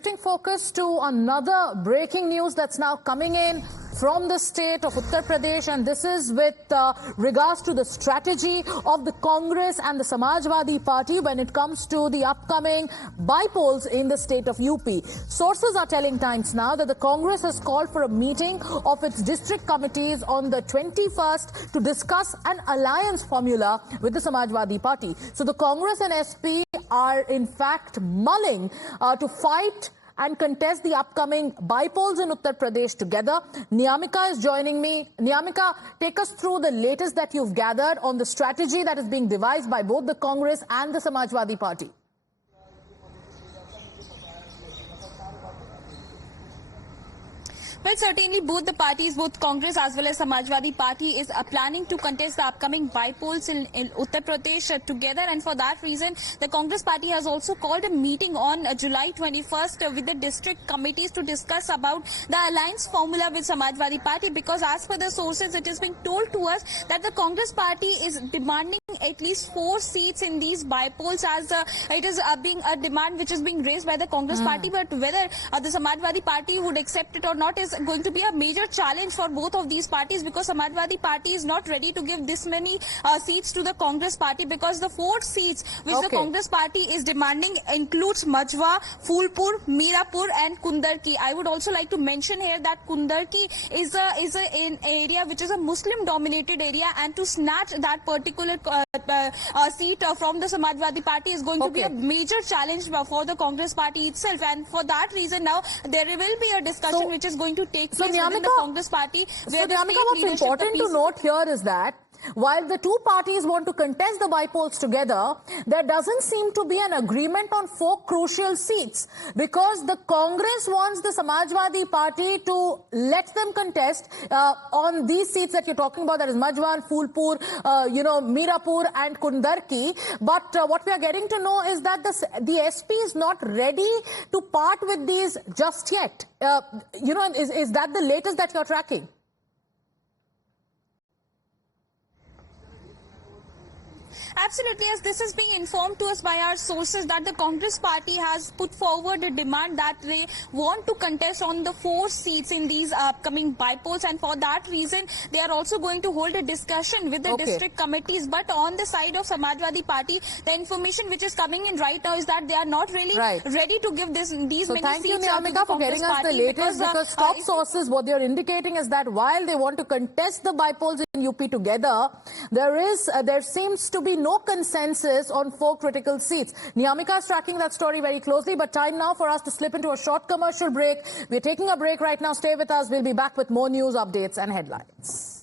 Focus to another breaking news that's now coming in from the state of Uttar Pradesh, and this is with regards to the strategy of the Congress and the Samajwadi Party when it comes to the upcoming by-polls in the state of UP. Sources are telling Times Now that the Congress has called for a meeting of its district committees on the 21st to discuss an alliance formula with the Samajwadi Party. So the Congress and SP are in fact mulling to fight and contest the upcoming by-polls in Uttar Pradesh together. Niyamika is joining me. Niyamika, take us through the latest that you've gathered on the strategy that is being devised by both the Congress and the Samajwadi Party. Well, certainly both the parties, both Congress as well as Samajwadi Party is planning to contest the upcoming by-polls in Uttar Pradesh together, and for that reason the Congress Party has also called a meeting on July 21st with the district committees to discuss about the alliance formula with Samajwadi Party, because as per the sources it is being told to us that the Congress Party is demanding at least 4 seats in these by-polls, as it is being a demand which is being raised by the Congress Party, but whether the Samajwadi Party would accept it or not is going to be a major challenge for both of these parties, because Samajwadi Party is not ready to give this many seats to the Congress Party, because the 4 seats which the Congress Party is demanding includes Majwa, Phulpur, Mirapur and Kundarki. I would also like to mention here that Kundarki is an area which is a Muslim dominated area, and to snatch that particular seat from the Samajwadi Party is going to be a major challenge for the Congress Party itself, and for that reason now there will be a discussion which is going to take place within the Congress Party. What's important to note here is that while the two parties want to contest the by-polls together, there doesn't seem to be an agreement on 4 crucial seats, because the Congress wants the Samajwadi Party to let them contest on these seats that you're talking about, that is Majwan, Phulpur, Mirapur and Kundarki. But what we are getting to know is that the SP is not ready to part with these just yet. Is that the latest that you're tracking? Absolutely, as this is being informed to us by our sources, that the Congress Party has put forward a demand that they want to contest on the 4 seats in these upcoming by-polls, and for that reason they are also going to hold a discussion with the district committees. But on the side of Samajwadi Party, the information which is coming in right now is that they are not really ready to give these many seats. Thank you, Niyamika, for getting us the latest, because top sources, what they are indicating is that while they want to contest the by-polls in UP together, there seems to be no consensus on 4 critical seats. Niyamika is tracking that story very closely, but time now for us to slip into a short commercial break. We're taking a break right now. Stay with us. We'll be back with more news, updates and headlines.